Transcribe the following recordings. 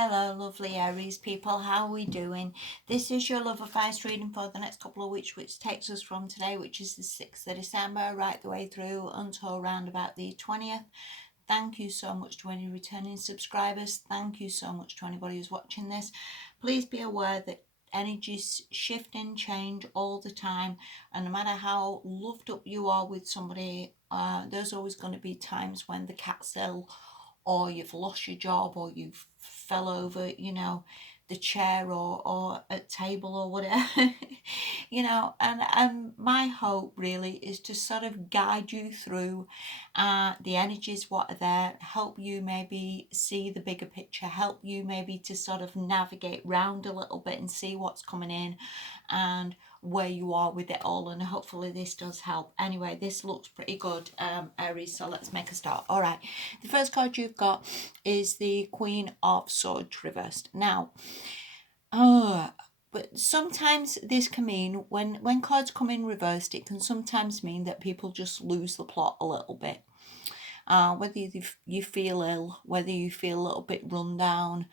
Hello, lovely Aries people. How are we doing? This is your love advice reading for the next couple of weeks, which takes us from today, which is the 6th of December, right the way through until around about the 20th. Thank you so much to any returning subscribers. Thank you so much to anybody who's watching this. Please be aware that energies shift and change all the time, and no matter how loved up you are with somebody, there's always going to be times when the cat's ill, or you've lost your job, or you've fell over, the chair, or a table or whatever. And my hope really is to sort of guide you through the energies what are there, help you maybe see the bigger picture, help you maybe to sort of navigate round a little bit and see what's coming in and where you are with it all, and hopefully this does help. Anyway, this looks pretty good, Aries, so let's make a start. All right, the first card you've got is the Queen of Swords reversed. Now, but sometimes this can mean, when cards come in reversed, it can sometimes mean that people just lose the plot a little bit. Whether you feel ill, whether you feel a little bit run down,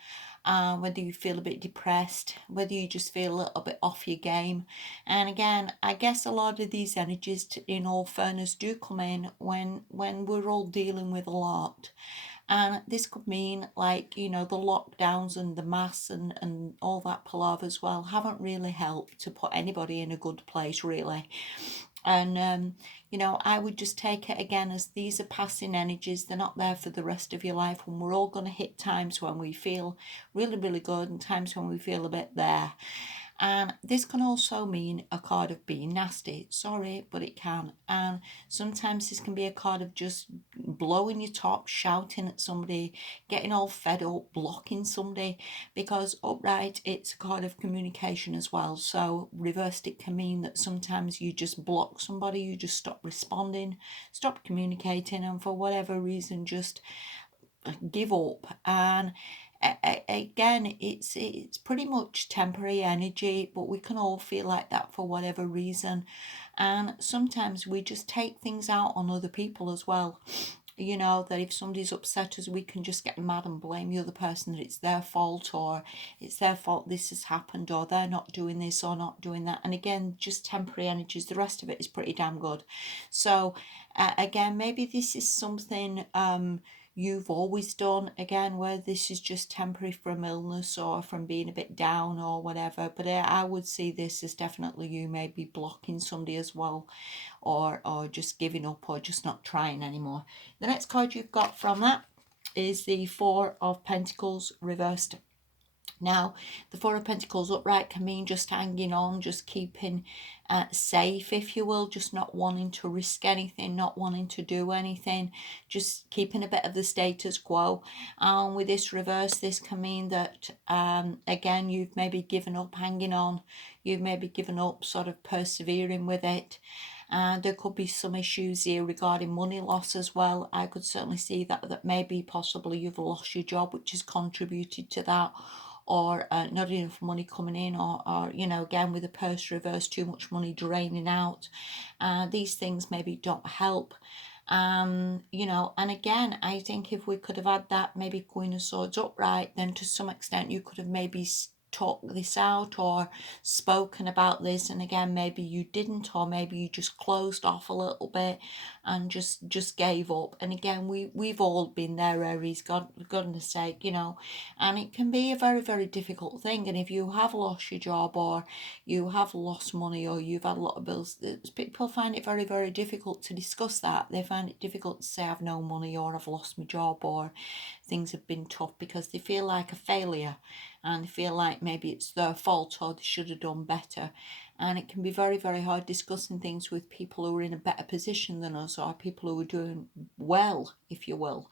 whether you feel a bit depressed, whether you just feel a little bit off your game. And again, I guess a lot of these energies, in all fairness, do come in when we're all dealing with a lot. And this could mean, like, the lockdowns and the masks and all that palaver as well haven't really helped to put anybody in a good place, really. And I would just take it again as these are passing energies. They're not there for the rest of your life, and we're all going to hit times when we feel really, really good and times when we feel a bit there. And this can also mean a card of being nasty. Sorry, but it can. And sometimes this can be a card of just blowing your top, shouting at somebody, getting all fed up, blocking somebody, because upright, it's a card of communication as well. So reversed, it can mean that sometimes you just block somebody, you just stop responding, stop communicating, and for whatever reason, just give up. And again, it's pretty much temporary energy, but we can all feel like that for whatever reason. And sometimes we just take things out on other people as well. That if somebody's upset us, we can just get mad and blame the other person, that it's their fault, or it's their fault this has happened, or they're not doing this or not doing that. And again, just temporary energies. The rest of it is pretty damn good. So again, maybe this is something you've always done, again, where this is just temporary from illness or from being a bit down or whatever. But I would see this as definitely you maybe blocking somebody as well, or just giving up, or just not trying anymore. The next card you've got from that is the Four of Pentacles reversed. Now, the Four of Pentacles upright can mean just hanging on, just keeping safe, if you will, just not wanting to risk anything, not wanting to do anything, just keeping a bit of the status quo. With this reverse, this can mean that, again, you've maybe given up hanging on, you've maybe given up sort of persevering with it. And there could be some issues here regarding money loss as well. I could certainly see that maybe possibly you've lost your job, which has contributed to that, or not enough money coming in, or again, with the purse reverse, too much money draining out. These things maybe don't help. And again, I think if we could have had that maybe Queen of Swords upright, then to some extent you could have maybe talked this out or spoken about this, and again, maybe you didn't, or maybe you just closed off a little bit and just gave up. And again, we've all been there, Aries, goodness sake, and it can be a very, very difficult thing. And if you have lost your job, or you have lost money, or you've had a lot of bills, people find it very, very difficult to discuss that. They find it difficult to say I've no money, or I've lost my job, or things have been tough, because they feel like a failure, and they feel like maybe it's their fault, or they should have done better. And it can be very, very hard discussing things with people who are in a better position than us, or people who are doing well, if you will.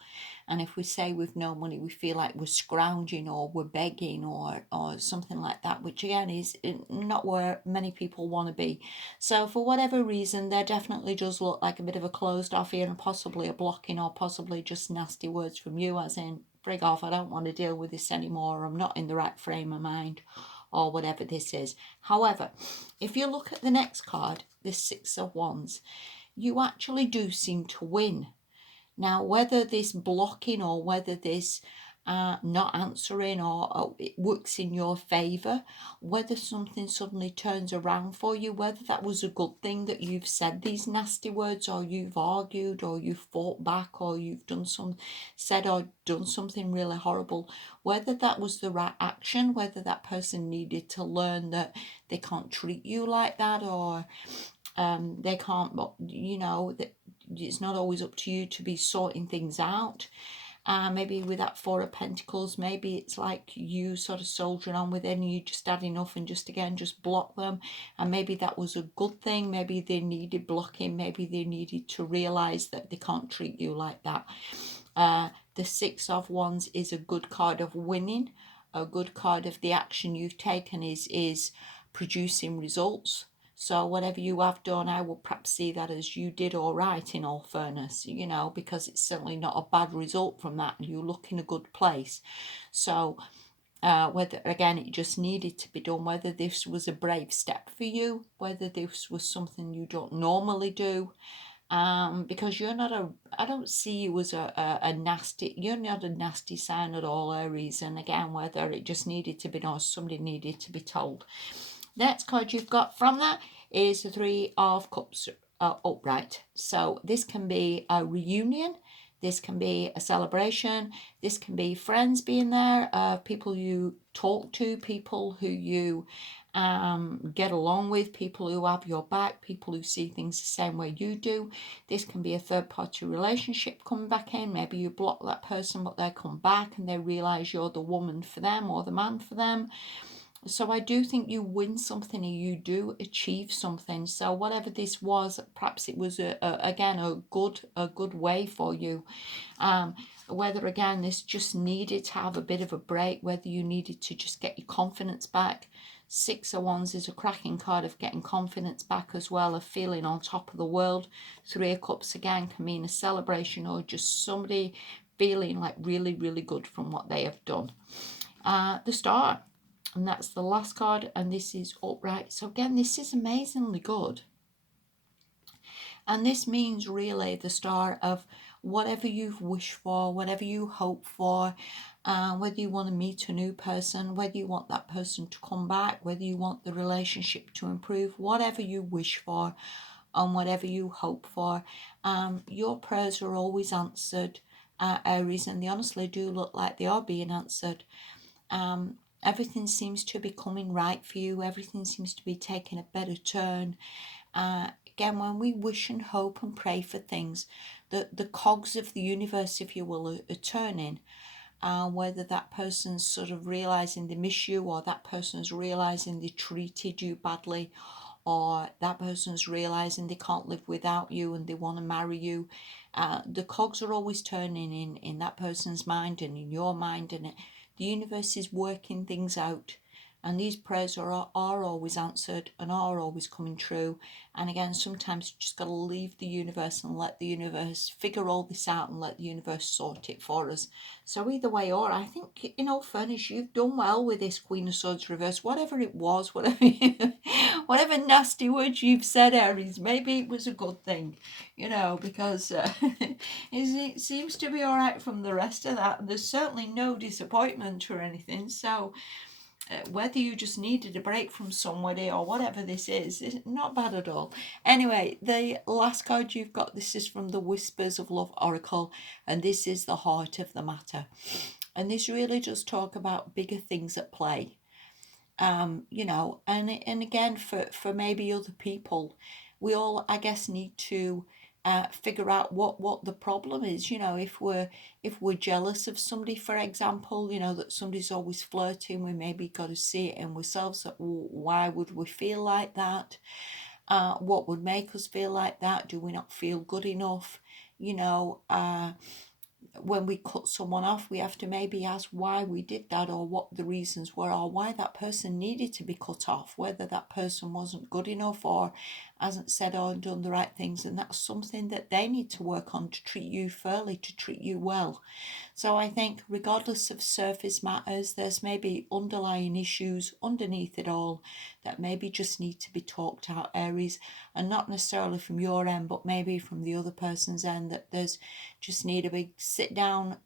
And if we say we've no money, we feel like we're scrounging, or we're begging, or something like that, which again is not where many people want to be. So for whatever reason, there definitely does look like a bit of a closed off here, and possibly a blocking, or possibly just nasty words from you, as in, frig off, I don't want to deal with this anymore, I'm not in the right frame of mind, or whatever this is. However, if you look at the next card, the Six of Wands, you actually do seem to win. Now, whether this blocking, or whether this not answering, or it works in your favor, whether something suddenly turns around for you, whether that was a good thing that you've said these nasty words, or you've argued, or you've fought back, or you've said or done something really horrible, whether that was the right action, whether that person needed to learn that they can't treat you like that, or they can't, that it's not always up to you to be sorting things out. Maybe with that Four of Pentacles, maybe it's like you sort of soldiering on with it and you just had enough and just block them. And maybe that was a good thing. Maybe they needed blocking. Maybe they needed to realise that they can't treat you like that. The Six of Wands is a good card of winning. A good card of the action you've taken is producing results. So whatever you have done, I will perhaps see that as you did all right, in all fairness, because it's certainly not a bad result from that. You look in a good place. So whether, again, it just needed to be done, whether this was a brave step for you, whether this was something you don't normally do, because I don't see you as you're not a nasty sign at all, Aries. And again, whether it just needed to be done, somebody needed to be told. Next card you've got from that is the Three of Cups upright. So this can be a reunion, this can be a celebration, this can be friends being there, people you talk to, people who you get along with, people who have your back, people who see things the same way you do. This can be a third party relationship coming back in. Maybe you block that person but they come back and they realise you're the woman for them or the man for them. So I do think you win something and you do achieve something. So whatever this was, perhaps it was again a good way for you. Whether again this just needed to have a bit of a break, whether you needed to just get your confidence back. Six of Wands is a cracking card of getting confidence back as well, of feeling on top of the world. Three of Cups again can mean a celebration or just somebody feeling like really, really good from what they have done. The Star. And that's the last card, and this is upright. So again, this is amazingly good. And this means really the start of whatever you've wished for, whatever you hope for, whether you want to meet a new person, whether you want that person to come back, whether you want the relationship to improve, whatever you wish for and whatever you hope for, your prayers are always answered, Aries, and they honestly do look like they are being answered. Everything seems to be coming right for you. Everything seems to be taking a better turn. Again, when we wish and hope and pray for things, the cogs of the universe, if you will, are turning. Whether that person's sort of realising they miss you, or that person's realising they treated you badly, or that person's realising they can't live without you and they want to marry you. The cogs are always turning in that person's mind and in your mind, and the universe is working things out. And these prayers are always answered and are always coming true. And again, sometimes you just got to leave the universe and let the universe figure all this out and let the universe sort it for us. So either way, or I think, in all fairness, you've done well with this Queen of Swords reverse. Whatever it was, whatever nasty words you've said, Aries, maybe it was a good thing, because it seems to be all right from the rest of that. And there's certainly no disappointment or anything. So whether you just needed a break from somebody or whatever this is not bad at all. Anyway, the last card you've got, this is from the Whispers of Love Oracle, and this is the heart of the matter. And this really does talk about bigger things at play. And again, for maybe other people, we all, I guess, need to figure out what the problem is. If we're jealous of somebody, for example, that somebody's always flirting, we maybe got to see it in ourselves, that why would we feel like that? What would make us feel like that? Do we not feel good enough? When we cut someone off, we have to maybe ask why we did that, or what the reasons were, or why that person needed to be cut off, whether that person wasn't good enough or hasn't said or done the right things. And that's something that they need to work on, to treat you fairly, to treat you well. So I think regardless of surface matters, there's maybe underlying issues underneath it all that maybe just need to be talked out, Aries, and not necessarily from your end, but maybe from the other person's end, that there's just need a big sit down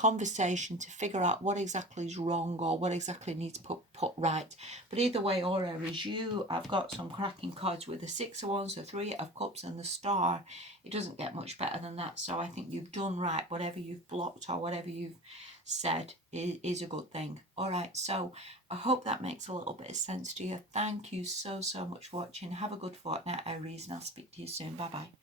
conversation to figure out what exactly is wrong or what exactly needs put right. But either way, or Aries, you have got some cracking cards with the Six of Wands, the Three of Cups and the Star. It doesn't get much better than that. So I think you've done right. Whatever you've blocked or whatever you've said is a good thing. All right, so I hope that makes a little bit of sense to you. Thank you so much for watching. Have a good fortnight, Aries, and I'll speak to you soon. Bye bye.